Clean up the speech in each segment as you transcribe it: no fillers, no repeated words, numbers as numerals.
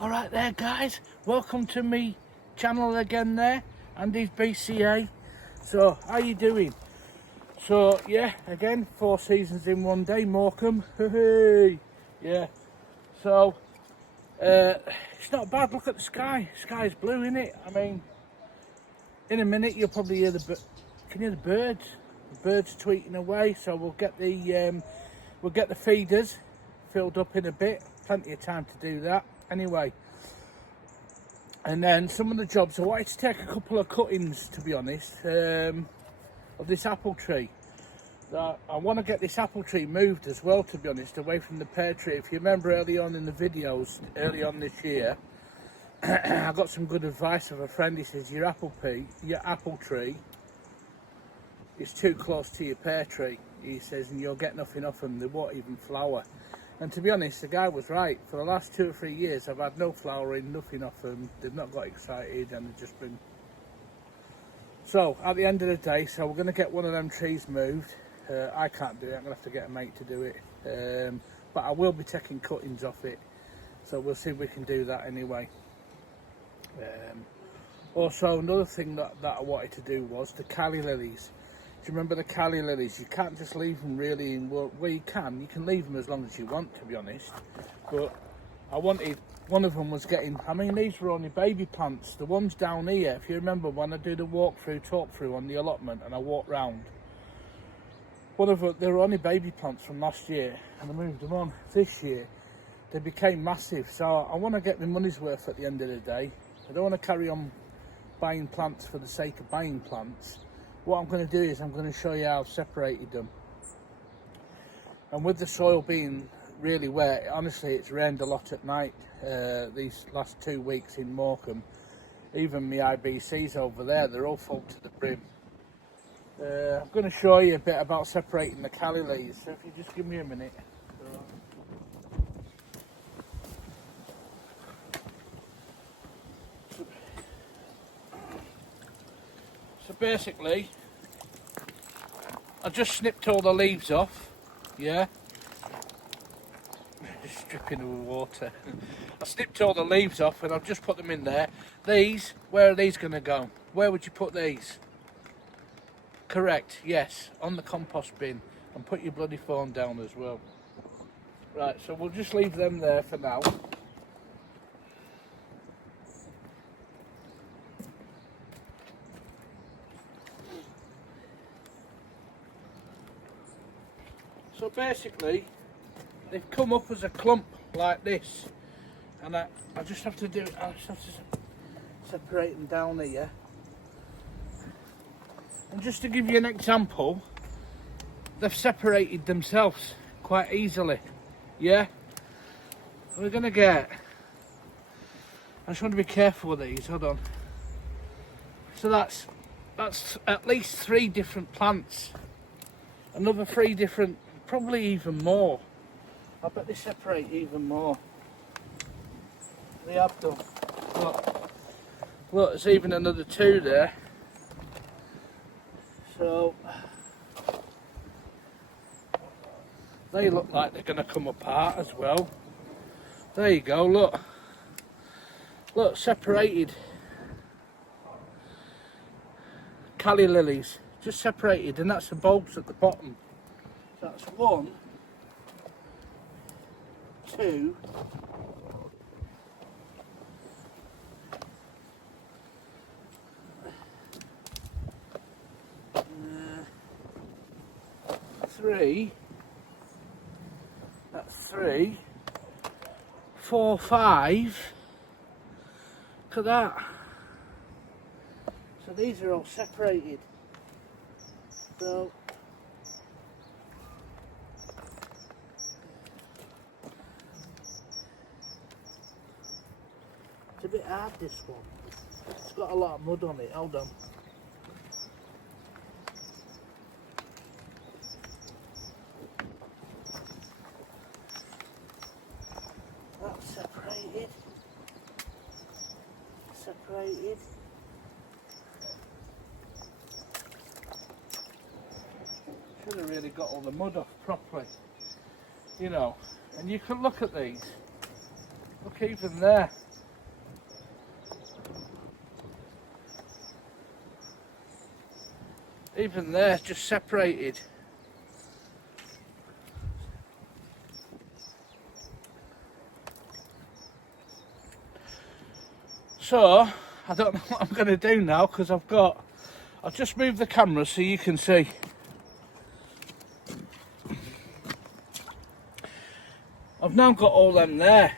Alright there guys, welcome to me channel again there, Andy's BCA. So, how you doing? So, yeah, again, 4 seasons in one day, Morecambe, hey, yeah. So, it's not bad, look at the sky, sky's blue, isn't it? I mean, in a minute you'll probably hear the birds tweeting away, so we'll get the feeders filled up in a bit, plenty of time to do that. Anyway, and then some of the jobs, I wanted to take a couple of cuttings, to be honest, of this apple tree. I want to get this apple tree moved as well, to be honest, away from the pear tree. If you remember early on in the videos, early on this year, I got some good advice of a friend. He says, your apple tree is too close to your pear tree. He says, and you'll get nothing off them, they won't even flower. And to be honest, the guy was right. For the last 2 or 3 years, I've had no flowering, nothing off them. They've not got excited and they've just been... So, at the end of the day, so we're going to get one of them trees moved. I can't do it, I'm going to have to get a mate to do it. But I will be taking cuttings off it. So we'll see if we can do that anyway. Also, another thing that I wanted to do was the Callie lilies. Do you remember the Callie lilies? You can't just leave them really in where you can leave them as long as you want, to be honest. But I wanted, one of them was getting, I mean, these were only baby plants. The ones down here, if you remember when I do the talk through on the allotment and I walk round, they were only baby plants from last year and I moved them on this year. They became massive, so I want to get my money's worth at the end of the day. I don't want to carry on buying plants for the sake of buying plants. What I'm going to do is I'm going to show you how I've separated them. And with the soil being really wet, honestly it's rained a lot at night these last 2 weeks in Morecambe. Even my IBCs over there, they're all full to the brim. I'm going to show you a bit about separating the Callie leaves, so if you just give me a minute. So basically, I just snipped all the leaves off, yeah. Just dripping with water. I snipped all the leaves off and I've just put them in there. These, where are these going to go? Where would you put these? Correct, yes, on the compost bin. And put your bloody phone down as well. Right, so we'll just leave them there for now. So basically, they've come up as a clump like this, and I just have to separate them down here. And just to give you an example, they've separated themselves quite easily, yeah? We're going to get, I just want to be careful with these, hold on. So that's at least 3 different plants, another 3 different, probably even more. I bet they separate even more. They have done. Look, there's even another 2 there. So they look like they're going to come apart as well. There you go, look, separated. Callie lilies, just separated, and that's the bulbs at the bottom. So that's 1, 2, 3, that's 3, 4, 5, look at that. So these are all separated. So it's a bit hard, this one. It's got a lot of mud on it, hold on. That's separated. Should have really got all the mud off properly, you know. And you can look at these. Look, even there. Even there, just separated. So, I don't know what I'm going to do now because I'll just move the camera so you can see. I've now got all them there.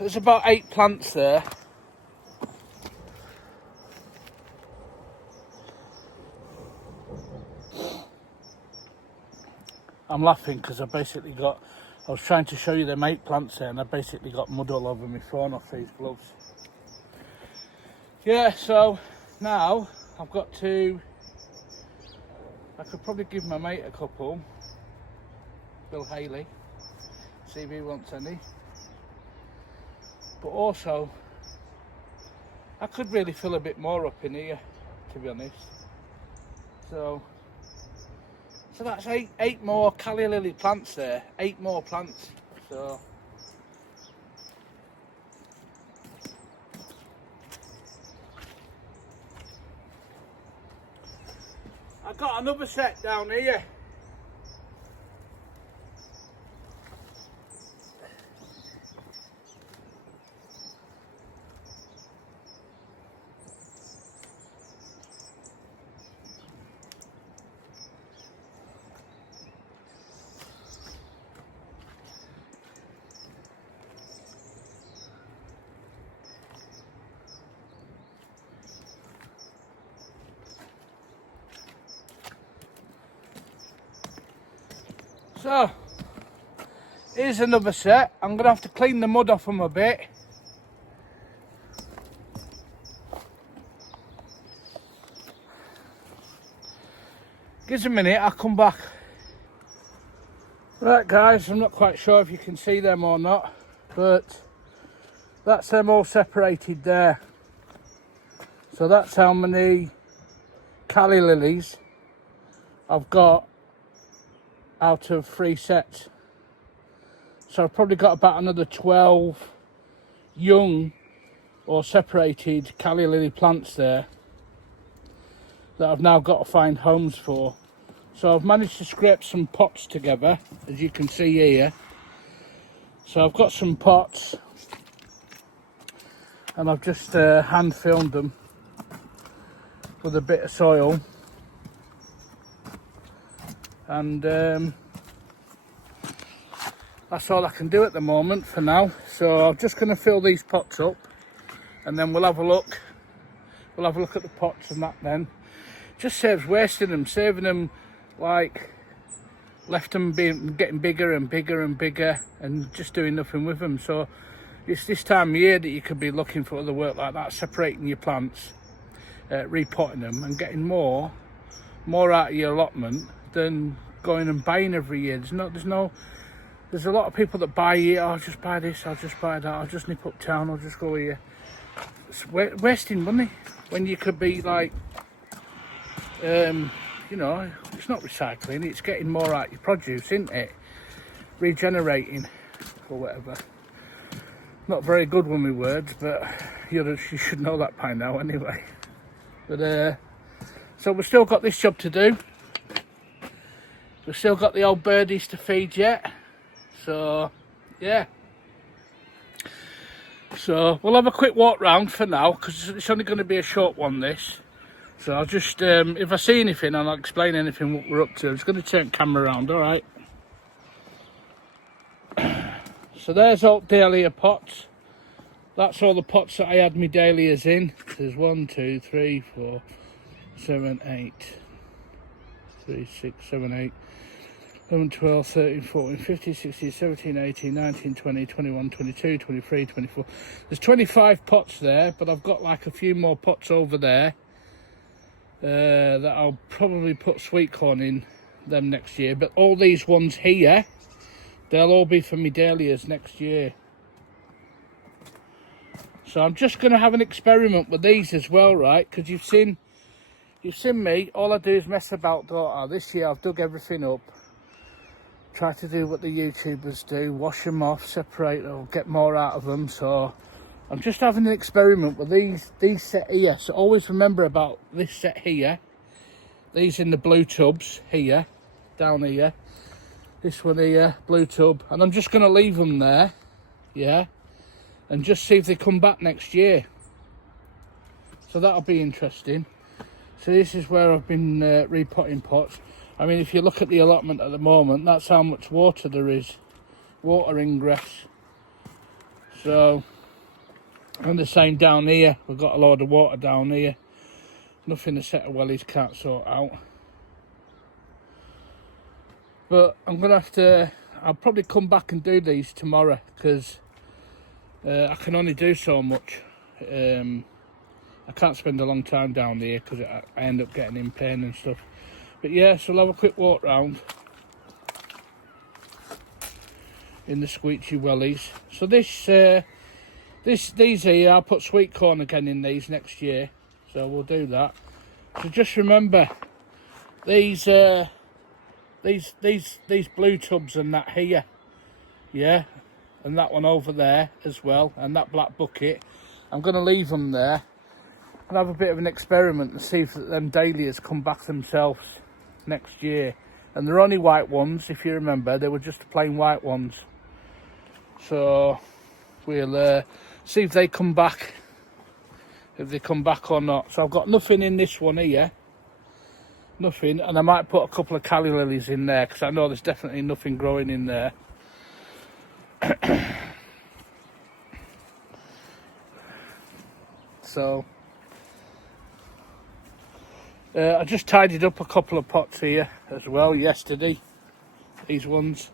There's about 8 plants there. I'm laughing because I was trying to show you them 8 plants there and I basically got mud all over my phone off these gloves. Yeah, so now I could probably give my mate a couple, Bill Haley, see if he wants any. But also, I could really fill a bit more up in here, to be honest. So that's eight more Callie lily plants there. 8 more plants. So I got another set down here. So, here's another set. I'm going to have to clean the mud off them a bit. Give us a minute, I'll come back. Right guys, I'm not quite sure if you can see them or not, but that's them all separated there. So that's how many Callie lilies I've got out of 3 sets. So I've probably got about another 12 young or separated Callie lily plants there that I've now got to find homes for. So I've managed to scrape some pots together, as you can see here. So I've got some pots and I've just hand filled them with a bit of soil. And that's all I can do at the moment for now. So I'm just going to fill these pots up and then we'll have a look. We'll have a look at the pots and that then. Just saves wasting them, saving them, like left them getting bigger and bigger and bigger and just doing nothing with them. So it's this time of year that you could be looking for other work like that, separating your plants, repotting them and getting more out of your allotment than going and buying every year. There's a lot of people that buy here. I'll just buy this, I'll just buy that, I'll just nip uptown, I'll just go here. It's wasting money when you could be like, you know, it's not recycling, it's getting more out of your produce, isn't it? Regenerating or whatever. Not very good with my words, but you should know that by now anyway. But so we've still got this job to do. We've still got the old birdies to feed yet. So yeah. So we'll have a quick walk round for now because it's only going to be a short one this. So I'll just, if I see anything and I'll explain anything what we're up to. I'm just going to turn the camera around, alright. So there's all dahlia pots. That's all the pots that I had my dahlias in. There's 1, 2, 3, 4, 7, 8, 3, 6, 7, 8, 11, 12, 13, 14, 15, 16, 17, 18, 19, 20, 21, 22, 23, 24. There's 25 pots there, but I've got like a few more pots over there that I'll probably put sweet corn in them next year. But all these ones here, they'll all be for me dahlias next year. So I'm just going to have an experiment with these as well, right? Because you've seen me, all I do is mess about, don't I? This year I've dug everything up. Try to do what the YouTubers do, wash them off, separate or get more out of them. So I'm just having an experiment with these set here. So always remember about this set here. These in the blue tubs here, down here. This one here, blue tub. And I'm just going to leave them there, yeah, and just see if they come back next year. So that'll be interesting. So this is where I've been repotting pots. I mean, if you look at the allotment at the moment, that's how much water there is. Water ingress. So, and the same down here. We've got a load of water down here. Nothing a set of wellies can't sort out. But I'm going to have to... I'll probably come back and do these tomorrow, because I can only do so much. I can't spend a long time down there because I end up getting in pain and stuff. But yeah, so I'll have a quick walk round in the squeegee wellies. So these here, I'll put sweet corn again in these next year. So we'll do that. So just remember these blue tubs and that here, yeah, and that one over there as well, and that black bucket. I'm going to leave them there and have a bit of an experiment and see if them dahlias come back themselves next year. And they're only white ones, if you remember. They were just plain white ones. So we'll see if they come back, if they come back or not. So I've got nothing in this one here, nothing, and I might put a couple of Callie lilies in there because I know there's definitely nothing growing in there. So I just tidied up a couple of pots here as well yesterday, these ones.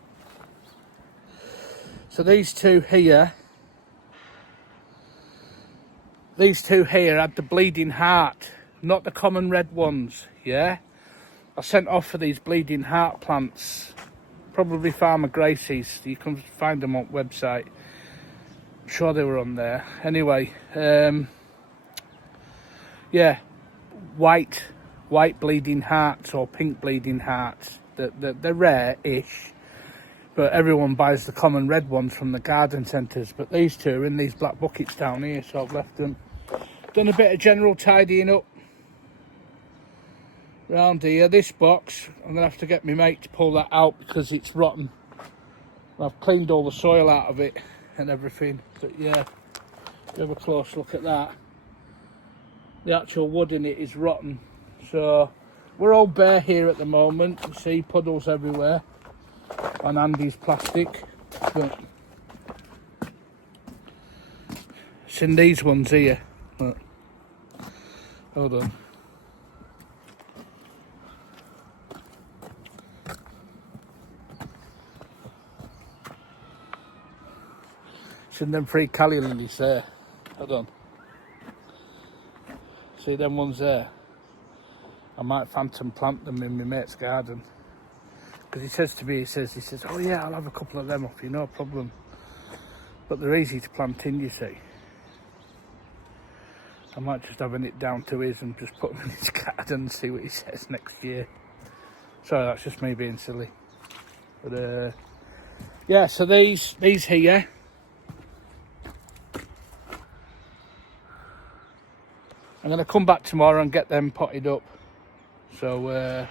So these two here had the bleeding heart, not the common red ones, yeah? I sent off for these bleeding heart plants, probably Farmer Gracie's. You can find them on website. I'm sure they were on there. Anyway, yeah, white bleeding hearts or pink bleeding hearts. They're rare-ish, but everyone buys the common red ones from the garden centres. But these two are in these black buckets down here, so I've left them. Done a bit of general tidying up around here. This box, I'm going to have to get my mate to pull that out because it's rotten. I've cleaned all the soil out of it and everything. But yeah, have a close look at that. The actual wood in it is rotten. So we're all bare here at the moment. You see puddles everywhere on Andy's plastic. But it's in these ones here. But, hold on. It's in them 3 Callie lilies there. Hold on. See them ones there? I might phantom plant them in my mate's garden. Because he says to me, he says, oh yeah, I'll have a couple of them off you, no problem. But they're easy to plant in, you see. I might just have a nip down to his and just put them in his garden and see what he says next year. Sorry, that's just me being silly. But yeah, so these here. I'm going to come back tomorrow and get them potted up. So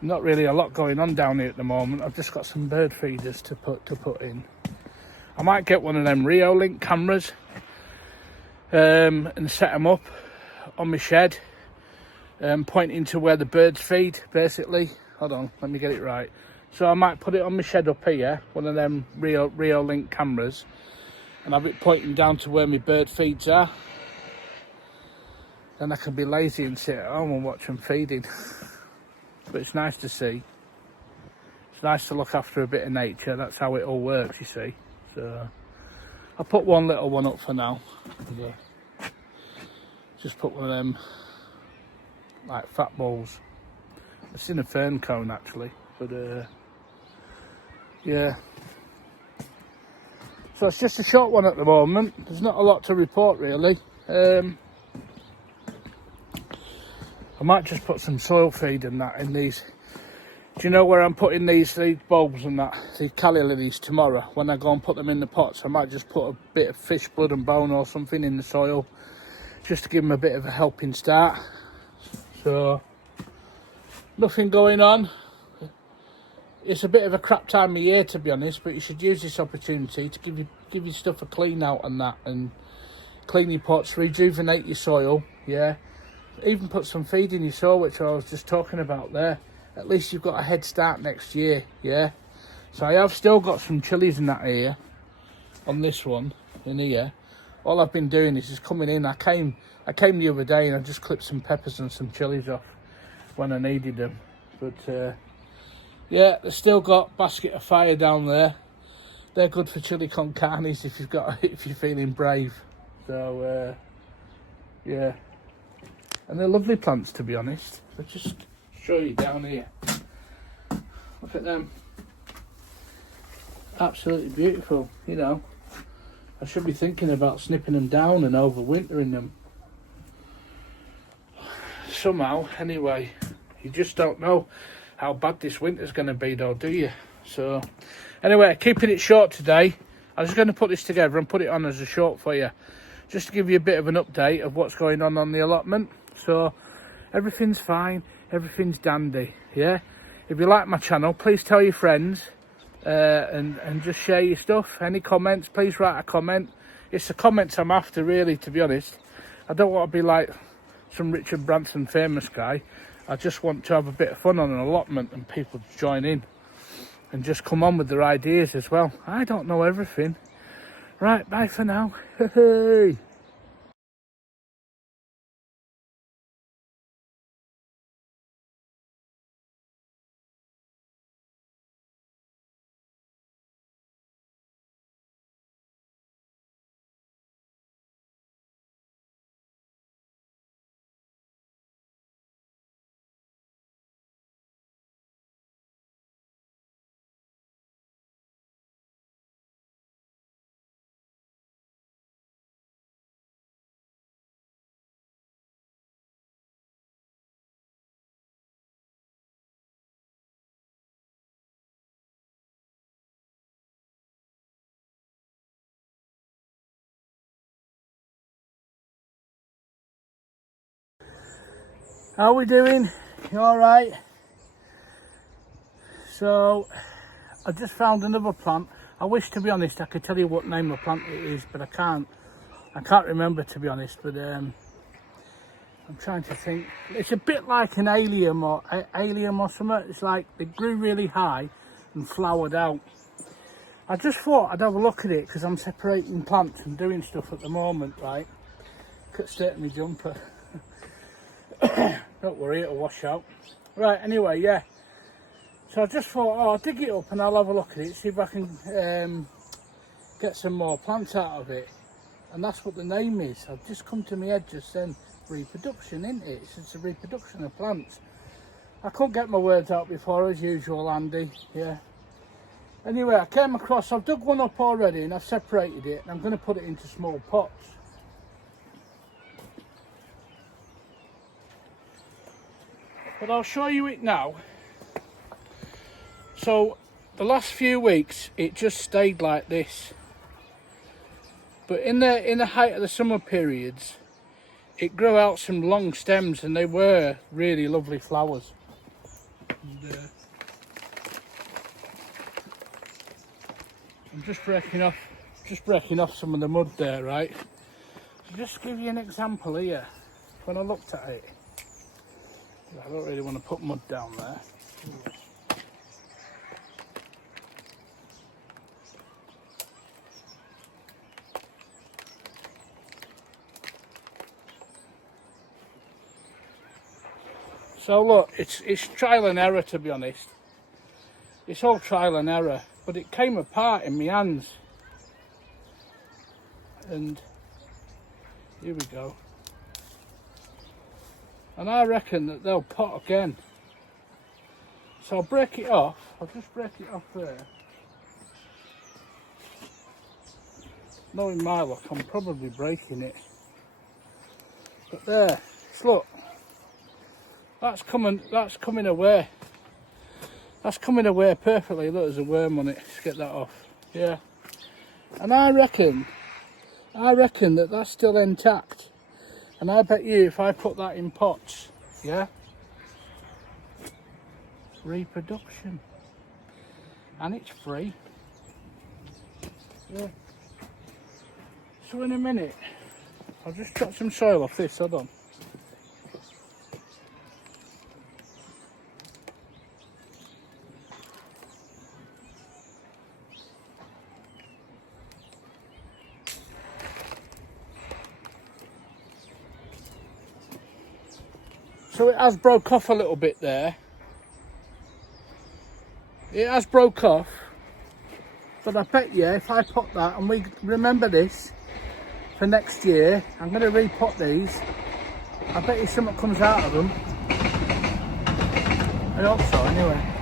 not really a lot going on down here at the moment. I've just got some bird feeders to put in. I might get one of them Reolink cameras and set them up on my shed, pointing to where the birds feed, basically. Hold on, let me get it right. So I might put it on my shed up here, one of them Reolink cameras, and have it pointing down to where my bird feeds are. Then I can be lazy and sit at home and watch them feeding. But it's nice to see. It's nice to look after a bit of nature. That's how it all works, you see. So I'll put one little one up for now. Just put one of them like fat balls. It's in a fern cone actually. But yeah. So it's just a short one at the moment. There's not a lot to report really. I might just put some soil feed and that in these Do you know where I'm putting these bulbs and that, the Callie lilies tomorrow? When I go and put them in the pots, I might just put a bit of fish blood and bone or something in the soil, just to give them a bit of a helping start. So, nothing going on. It's a bit of a crap time of year, to be honest, but you should use this opportunity to give your stuff a clean out and that, and clean your pots, rejuvenate your soil, yeah. Even put some feed in your soil, which I was just talking about there. At least you've got a head start next year, yeah. So I have still got some chilies in that here, on this one, in here. All I've been doing is just coming in. I came the other day and I just clipped some peppers and some chilies off when I needed them. But yeah, they've still got basket of fire down there. They're good for chili con carnes if you're feeling brave. So yeah, and they're lovely plants, to be honest. I'll just show you down here. Look at them. Absolutely beautiful, you know. I should be thinking about snipping them down and overwintering them. Somehow, anyway. You just don't know how bad this winter's going to be though, do you? So, anyway, keeping it short today. I'm just going to put this together and put it on as a short for you. Just to give you a bit of an update of what's going on the allotment. So, everything's fine. Everything's dandy, yeah? If you like my channel, please tell your friends. And just share your stuff. Any comments, please write a comment. It's the comments I'm after, really, to be honest. I don't want to be like some Richard Branson famous guy. I just want to have a bit of fun on an allotment and people join in and just come on with their ideas as well. I don't know everything. Right, bye for now. Hey. How we doing? You alright? So, I just found another plant. I wish, to be honest, I could tell you what name of plant it is, but I can't remember, to be honest. But I'm trying to think. It's a bit like an allium or something. It's like they grew really high and flowered out. I just thought I'd have a look at it because I'm separating plants and doing stuff at the moment, right? Could stay my jumper. Don't worry, it'll wash out. Right, anyway, yeah. So I just thought, I'll dig it up and I'll have a look at it, see if I can get some more plants out of it. And that's what the name is. I've just come to my head just then. Reproduction, isn't it? It's a reproduction of plants. I couldn't get my words out before, as usual, Andy. Yeah. Anyway, I came across, I've dug one up already and I've separated it and I'm going to put it into small pots. But I'll show you it now. So, the last few weeks, it just stayed like this. But in the height of the summer periods, it grew out some long stems and they were really lovely flowers. And, I'm just breaking off some of the mud there, right? So just to give you an example here, when I looked at it, I don't really want to put mud down there. So look, it's trial and error, to be honest. It's all trial and error, but it came apart in my hands. And here we go. And I reckon that they'll pot again. So I'll break it off. I'll just break it off there. Knowing my luck, I'm probably breaking it. But there, look. That's coming away. That's coming away perfectly. Look, there's a worm on it. Let's get that off. Yeah. And I reckon that that's still intact. And I bet you if I put that in pots, yeah, Reproduction. And it's free. Yeah. So in a minute, I'll just chop some soil off this, hold on. So it has broke off a little bit there. It has broke off. But I bet you if I put that, and we remember this for next year, I'm going to repot these. I bet you something comes out of them. I hope so anyway.